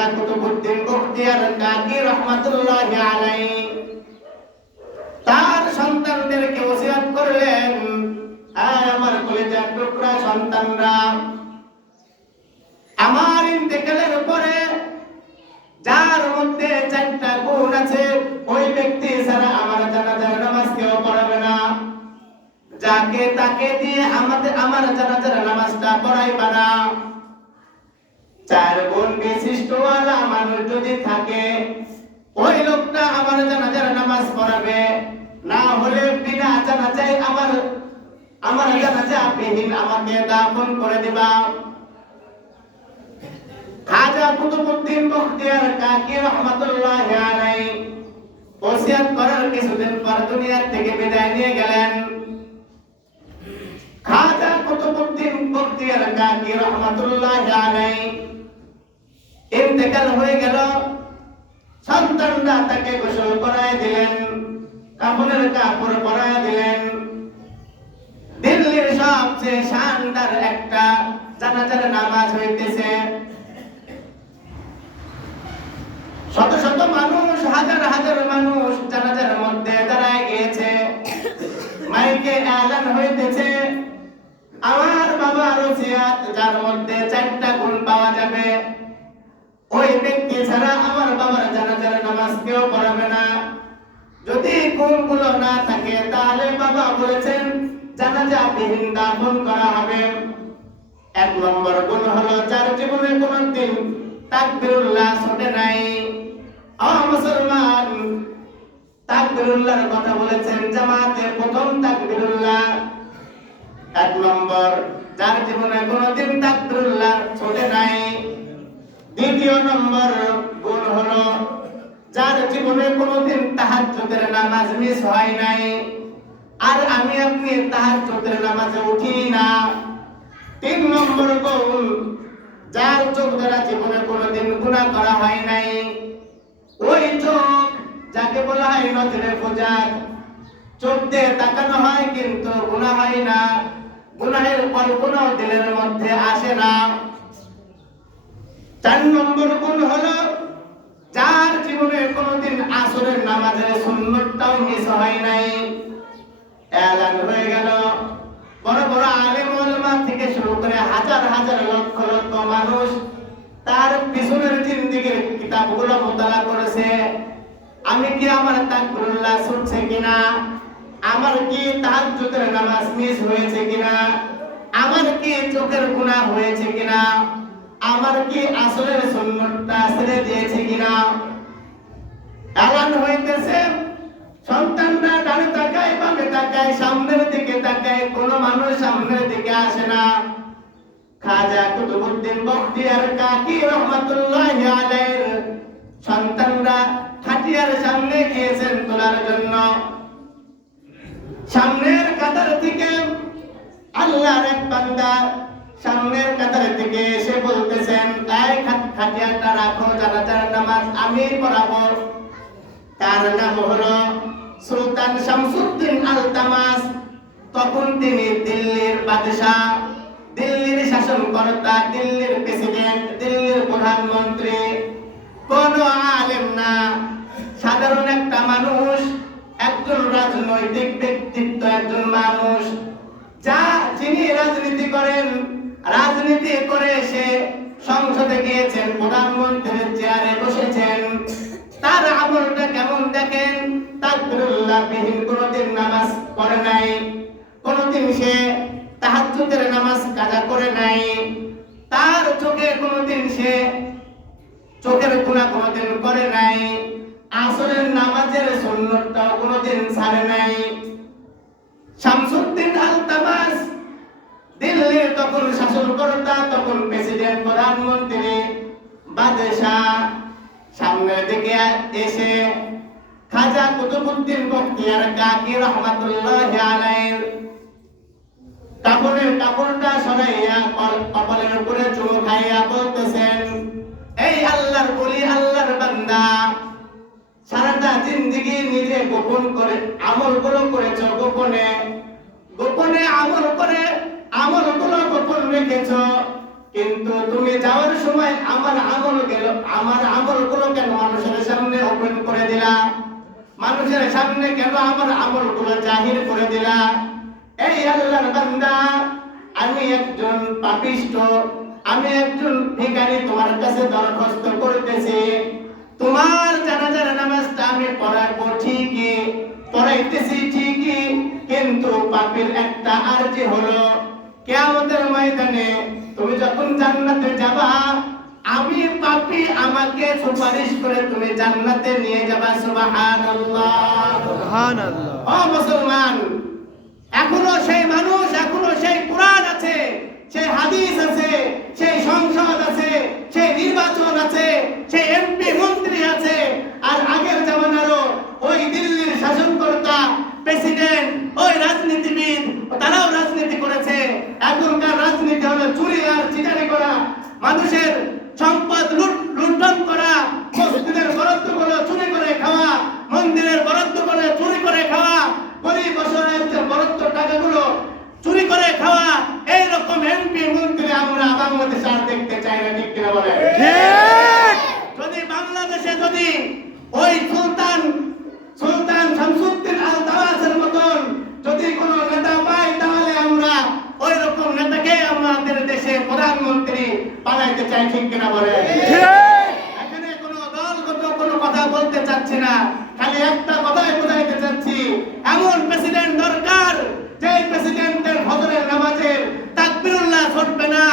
খাজা কুতুবউদ্দিন বখতিয়ার কাকি রহমাতুল্লাহি আলাইহি তার সন্তানদেরকে ওসিয়ত করলেন, আমার কলিজার টুকরা সন্তানরা, আমার ইন্তেকালের পরে যার মধ্যে 4টা গুণ আছে ওই ব্যক্তি ছাড়া আমার জানাজার নামাজ কেউ পড়াবে না। যাকে তাকে দিয়ে আমার জানাজার নামাজটা পড়াইবা না। 4 গুণ বিশিষ্টওয়ালা মানুষ যদি থাকে ওই লোকটা আমার জানাজার নামাজ পড়াবে, না হলে বিনা জানাজায় আমার জানাজা বিহীন আমাকে দাফন করে দিবা। খাজা কুতুবউদ্দিন বখতিয়ার কাকি রহমাতুল্লাহি আলাইহি ওসিয়ত করার কিছুদিন পর দুনিয়া থেকে বিদায় নিয়ে গেলেন। খাজা কুতুবউদ্দিন বখতিয়ার কাকি রহমাতুল্লাহি আলাইহি ইন্তেকাল হয়ে গেল। সন্তানরা তাকে গোসল করায় দিলেন, কাফনের কাপড় পরায় দিলেন। দিল্লির সবচেয়ে শানদার একটা জানাজার নামাজ হইতেছে। শত শত মানুষ, হাজার হাজার মানুষ জানাজার মধ্যে দাঁড়ায় গিয়েছে। মাইকে এলান হইতেছে, আমার বাবার ওসিয়ত যার মধ্যে 4টা গুণ পাওয়া যাবে ওই ব্যক্তি ছাড়া আমার বাবার জানাজার নামাজ কেউ পড়াবে না। যদি গুণগুলো না থাকে তাহলে বাবা বলেছেন জানাজা বিহীন দাফন করা হবে। 1 নম্বর গুণ হলো যার জীবনে কোনদিন তাকবীরুল্লাহ ছোটে নাই। মুসলমান, তাকবীরুল্লাহর কথা বলেছেন জামাতে প্রথম তাকবীরুল্লাহ। 1 নম্বর যার জীবনে কোনদিন তাকবীরুল্লাহ ছোটে নাই। 2 নম্বর গুণ হলো যার জীবনে কোনদিন তাহাজ্জুদের নামাজ মিস হয় নাই। আর আমি আপনি তাহাজ্জুদের নামাজে উঠি না। 3 নম্বর গুণ যার চোখ দ্বারা জীবনে কোনদিন গুনাহ করা হয় নাই। ওই চোখ যাকে বলা হয় নজরে ফুজাত, চোখ দিয়ে তাকানো হয় কিন্তু গুনাহ হয় না, গুনাহের কল্পনাও দিলের মধ্যে আসে না। 4 নম্বর গুণ হলো যার জীবনে কোনদিন আসরের নামাজের সুন্নতটাও মিস হয় নাই। এলান হয়ে গেল, বড় বড় আলেম ওলামা থেকে শুরু করে হাজার হাজার লক্ষ লক্ষ মানুষ তার পিছনের জিন্দেগীর কিতাবগুলো মোতালা করেছে। আমি কি আমার তাকবীরুল্লাহ ছুটছে কিনা, আমার কি তাহাজ্জুদের নামাজ মিস হয়েছে কিনা, আমার কি চোখের গুনাহ হয়েছে কিনা, আমার কি আসরের সুন্নতটা ছেড়ে দিয়েছে কিনা। এলান হইতেছে, সন্তানরা ডানে তাকায়, বামে তাকায়, সামনের দিকে তাকায়, কোনো মানুষ সামনের দিকে আসে না। খাজা কুতুবউদ্দিন বখতিয়ার কাকি রহমাতুল্লাহি আলাইহির সন্তানরা খাটিয়ার সামনে গিয়েছেন তোলার জন্য। সামনের কাতার থেকে আল্লাহর এক বান্দা সামনের কাতার থেকে এসে বলতেছেন, এই খাটিয়াটা রাখো, জানাজার নামাজ আমি পড়াবো। তার নাম হলো সুলতান শামসুদ্দিন আলতামাস। তখন তিনি দিল্লির বাদশাহ, দিল্লির শাসনকর্তা, দিল্লির প্রেসিডেন্ট, দিল্লির প্রধানমন্ত্রী, কোন আলেম না, সাধারণ একটা মানুষ, একজন রাজনৈতিক ব্যক্তিত্ব, একজন মানুষ যিনি রাজনীতি করেন, রাজনীতি করে সে সংসদে গিয়েছেন, প্রধানমন্ত্রীর চেয়ারে বসেছেন। তার আমলটা কেমন দেখেন, তাকবীরুল্লাহ বিহীন কোনদিন নামাজ পড়ে নাই, কোনদিন সে তাহাজ্জুদের নামাজ কাজা করে নাই, তার চোখে কোনদিন সে চোখের গুনাহ কোনদিন করে নাই, আসরের নামাজের সুন্নতটাও কোনদিন ছাড়ে নাই। শামসুদ্দিন আলতামাস দিল্লির তখন শাসনকর্তা, তখন প্রেসিডেন্ট, প্রধানমন্ত্রী, বাদশাহ সামনের দিকে এসে খাজা কুতুবউদ্দিন বখতিয়ার কাকি রহমাতুল্লাহি আলাইহির কাপড়টা সরাইয়া কপালের উপরে চুমু খাইয়া বলতেছেন, এই আল্লাহর ওলি, আল্লাহর বান্দা, সারাটা জিন্দেগি নিজে গোপন করে আমলগুলো করেছ, গোপনে গোপনে আমল করে আমলগুলো গোপন রেখেছ, কিন্তু তুমি যাওয়ার সময় আমার আমার আমলগুলো কেন মানুষের সামনে ওপেন করে দিলা? মানুষের সামনে কেন আমার আমলগুলো জাহির করে দিলা? এই আল্লাহর বান্দা, আমি একজন পাপিষ্ঠ, আমি একজন ভিখারি, তোমার কাছে দরখাস্ত করতেছি, তোমার জানাজার নামাজটা আমি পড়াবো ঠিকই, পড়াইতেছি ঠিকই, কিন্তু পাপীর একটা আরজি হলো, কিয়ামতের ময়দানে তুমি যখন জান্নাতে যাবা, আমি পাপী, আমাকে সুপারিশ করে তুমি জান্নাতে নিয়ে যাবা। সুবহানাল্লাহ, সুবহানাল্লাহ। ও মুসলমান, এখনো সেই মানুষ, এখনো সেই কোরআন আছে, সেই হাদিস আছে, সেই সংসদ আছে, সেই নির্বাচন আছে, সেই এমপি মন্ত্রী আছে, আর আগের জামানারও ওই দিল্লির শাসনকর্তা, প্রেসিডেন্ট, ওই রাজনীতিবিদ, তারাও রাজনীতি করেছে। এখনকার রাজনীতি হলো চুরি আর চিটারি করা, মানুষের সম্পদ লুণ্ঠন করা, মসজিদের বরাদ্দগুলো চুরি করে খাওয়া, মন্দিরের বরাদ্দগুলো চুরি করে খাওয়া, গরিব অসহায়দের বরাদ্দ টাকাগুলো চুরি করে খাওয়া। এইরকম এমপি মন্ত্রী আমরা বাংলাদেশে আর দেখতে চাই না, ঠিক কিনা বলেন? যদি বাংলাদেশে যদি ওই সুলতান শামসুদ্দিন আল তাওয়াসের মতন যদি কোনো নেতা পাই, তাহলে আমরা ওই রকম নেতাকে আমাদের দেশে প্রধানমন্ত্রী বানাইতে চাই, ঠিক কিনা বলেন? এখানে কোনো দলগত কোনো কথা বলতে চাচ্ছি না, খালি একটা কথাই বোঝাইতে চাচ্ছি, এমন প্রেসিডেন্ট দরকার যে প্রেসিডেন্টের ফজরের নামাজের তাকবীরুল্লাহ ছুটবে না,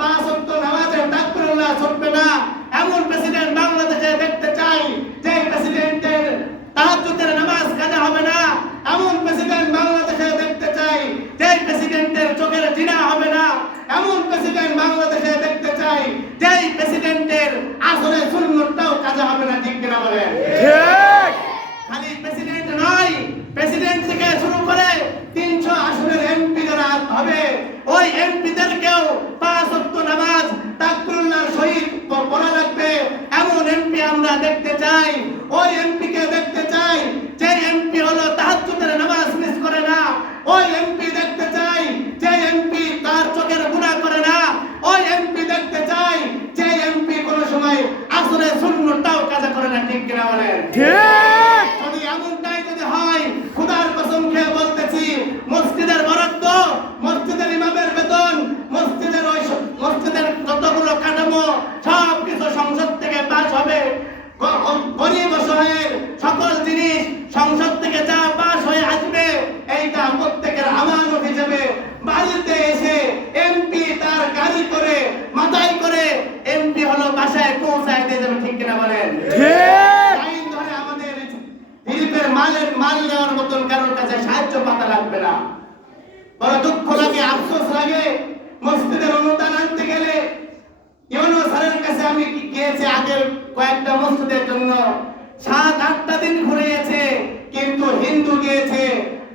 5 ওয়াক্ত নামাজের তাকবীরুল্লাহ ছুটবে না। এমন প্রেসিডেন্ট বাংলাদেশে দেখতে চাই যে প্রেসিডেন্টের তাহাজ্জুদের নামাজ কাজা হবে না। এমন প্রেসিডেন্ট বাংলাদেশে দেখতে চাই যে প্রেসিডেন্টের চোখের জিনা হবে না। এমন প্রেসিডেন্ট বাংলাদেশে দেখতে চাই যে প্রেসিডেন্টের আসলে সুন্নতটাও কাজা হবে না, ঠিক কিনা বলেন? ঠিক। খালি প্রেসিডেন্ট নয়, প্রেসিডেন্ট থেকে শুরু করে 300 আসনের এমপি যারা হবে, ওই এমপিদেরকেও 5 ওয়াক্ত নামাজ তাকবীরুল্লাহর সহিত পড়া লাগবে। এমন এমপি আমরা দেখতে চাই। ওই এমপি কে দেখতে চাই যে এমপি হলো তাহাজ্জুদের নামাজ মিস করে না। ওই এমপি দেখতে চাই যে এমপি তার চোখের গুনাহ করে না। ওই এমপি দেখতে চাই যে এমপি কোন সময় আসরের সুন্নতটাও কাজা করে না, ঠিক কিনা বলেন? ঠিক। যদি এমনটাই যদি হয়, খোদার কসম খেয়ে বলতেছি, মসজিদের বরাদ্দ, মসজিদের ইমামের বেতন, মসজিদের যতগুলো কাঠামো সব কিছু সংসদ থেকে পাস হবে। গরিব অসহায়ের সকল জিনিস সংসদ থেকে যা পাস হয়ে আসবে, এইটা প্রত্যেকের আমানত হিসেবে বাড়িতে এসে এমপি তার গাড়ি করে মাথায় করে এমপি হলো বাসায় পৌঁছায় দিয়ে যাবে, ঠিক কিনা বলেন? ঠিক। আইন ধরে আমাদের হিরিপের মাল নেওয়ার মতন কারোর কাছে সাহায্য পাতা লাগবে না। বড় দুঃখ লাগে, আফসোস লাগে, মসজিদের অনুদান আনতে গেলে ইউনূস স্যারের কাছে আমি গিয়েছি আগের কয়েকটা মসজিদের জন্য, 7-8টা দিন ঘুরিয়েছে, কিন্তু হিন্দু গিয়েছে,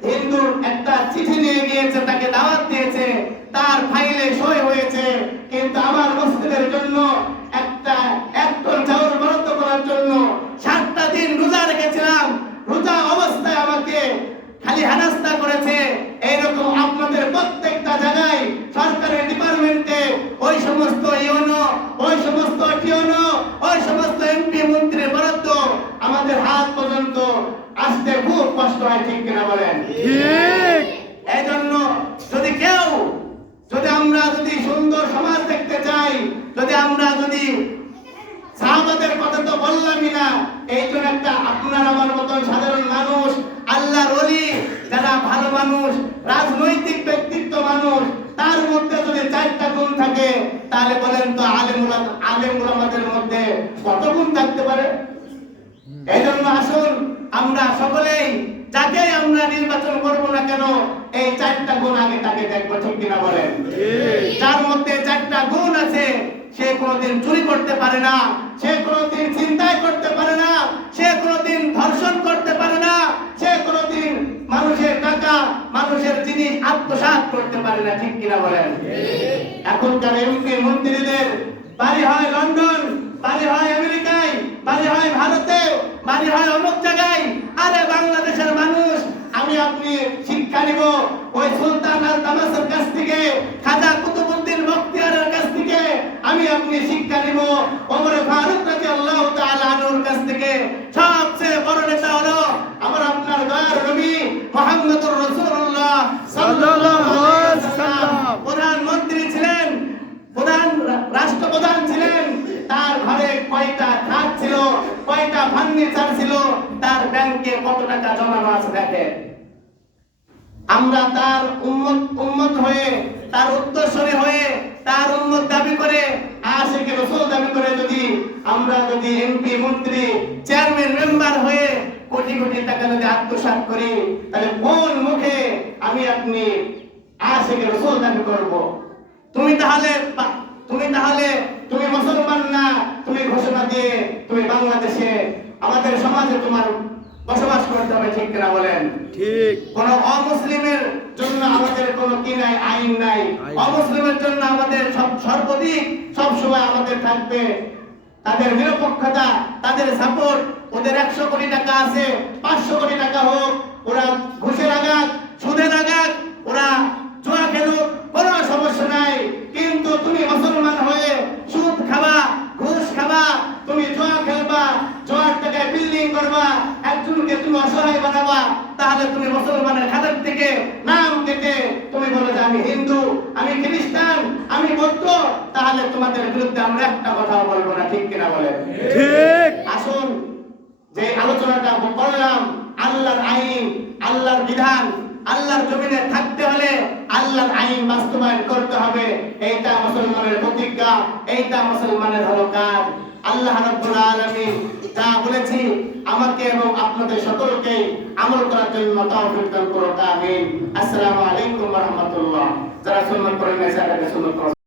হিন্দুর একটা চিঠি নিয়ে গিয়েছে, তাকে দাওয়াত দিয়েছে, তার ফাইলে সই হয়েছে, কিন্তু আমার মসজিদের জন্য এক টন চাউল বরাদ্দ করার জন্য 7টা দিন রোজা রেখেছিলাম, রোজা অবস্থায় আমাকে খালি হেনস্থা করেছে। এইরকম আপনাদের প্রত্যেকটা জায়গায় সরকারি ডিপার্টমেন্টে ওই সমস্ত ইউনো, ওই সমস্ত টিওনো, ওই সমস্ত এমপি মন্ত্রীর বরাদ্দ আমাদের হাত পর্যন্ত আসতে খুব কষ্ট হয়, ঠিক কিনা বলেন? ঠিক। এই জন্য আমরা যদি সুন্দর সমাজ দেখতে চাই, যদি সাহাবাদের কথা তো বললামই না, এই জন্য একটা আপনার আমার মতন সাধারণ মানুষ, আল্লাহর ওলি, যারা ভালো মানুষ, রাজনৈতিক ব্যক্তিত্ব মানুষ, তার মধ্যে যদি 4টা গুণ থাকে, তাহলে বলেন তো আলেম উলামাদের মধ্যে কত গুণ থাকতে পারে? এই জন্য আসুন আমরা সকলেই যাকে আমরা নির্বাচন করব না কেন, এই 4টা গুণ আগে তাকে দেখবো, ঠিক কিনা বলেন? যার মধ্যে 4টা গুণ আছে, সে কোনোদিন চুরি করতে পারে না, সে কোনোদিন চিন্তাই করতে পারে না, সে কোনোদিন ধর্ষণ করতে পারে না, সে কোনোদিন মানুষের টাকা, মানুষের জিনিস আত্মসাৎ করতে পারে না, ঠিক কিনা বলেন? এখনকার এমপি মন্ত্রীদের বাড়ি হয় লন্ডন, বাড়ি হয় আমেরিকায়, বাড়ি হয় ভারতে, বাড়ি হয় অমুক জায়গায়। আরে বাংলাদেশের মানুষ, আমি আপনি শিক্ষা নিব ওই সুলতান আল তামাসের কাছ থেকে, খাজা কুতুবউদ্দিন বখতিয়ারের কাছ থেকে আমি আপনি শিক্ষা নিব, ওমর ফারুক রাদিয়াল্লাহু কয়টা ফার্নিচার ছিল, তার ব্যাংকে কত টাকা জমানো আছে দেখেন। আমরা তার উম্মত হয়ে, তার উত্তরসূরি হয়ে, তার উম্মত দাবি করে, আশিকে রাসূল দাবি করে আমরা যদি এমপি, মন্ত্রী, চেয়ারম্যান, মেম্বার হয়ে কোটি কোটি টাকা যদি আত্মসাৎ করি, তাহলে কোন মুখে আমি আপনি আশিকে রাসূল দাবি করব? তুমি মুসলমান না, তুমি ঘোষণা দিয়ে তুমি বাংলাদেশে আমাদের সমাজে তোমার বসবাস করতে হবে, ঠিক কিনা বলেন? ঠিক। কোন অমুসলিমের জন্য আমাদের কোনো কি নাই, আইন নাই। অমুসলিমের জন্য আমাদের সর্বাধিক সব সময় আমাদের থাকবে তাদের নিরপেক্ষতা, তাদের সাপোর্ট। ওদের 100 কোটি টাকা আছে, 500 কোটি টাকা হোক, ওরা ঘুষের আঘাত, সুদের আঘাত, ওরা জুয়া খেলুক, কোনো সমস্যা নাই। কিন্তু তুমি মুসলমান হয়ে সুদ খাবা, ঘুষ খাবা, তুমি জুয়া খেলবা, জুয়ার টাকায় বিল্ডিং করবা, একজনকে তুমি অসহায় বানাবা, তাহলে তুমি মুসলমানের খাতার থেকে নাম কেটে তুমি বলে যে আমি হিন্দু, আমি খ্রিস্টান, আমি বৌদ্ধ, তাহলে তোমাদের বিরুদ্ধে আমরা একটা কথা বলবো না, ঠিক কিনা বলেন? ঠিক। আসুন, যে আলোচনাটা করলাম, আল্লাহর আইন, আল্লাহর বিধান, আল্লাহর জমিনে থাকতে হলে আল্লাহর আইন বাস্তবায়ন করতে হবে। এইটা মুসলমানের প্রতিজ্ঞা, এইটা মুসলমানের হলো কাজ। আল্লাহ রাব্বুল আলামিন যা বলেছি আমাকে এবং আপনাদের সকলকে আমল করার জন্য তৌফিক দান করুন, আমিন। আসসালামু আলাইকুম ওয়া রাহমাতুল্লাহ। যারা সুন্নাত পড়েন না, তারা সুন্নাত